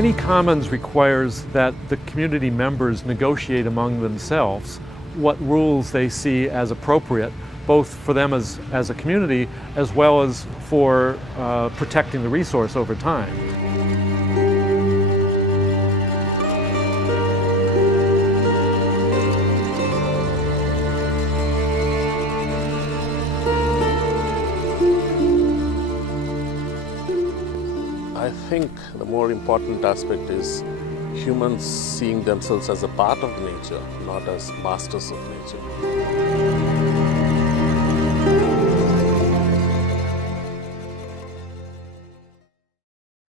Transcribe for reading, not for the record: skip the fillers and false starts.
Any commons requires that the community members negotiate among themselves what rules they see as appropriate, both for them as a community as well as for protecting the resource over time. I think the more important aspect is humans seeing themselves as a part of nature, not as masters of nature.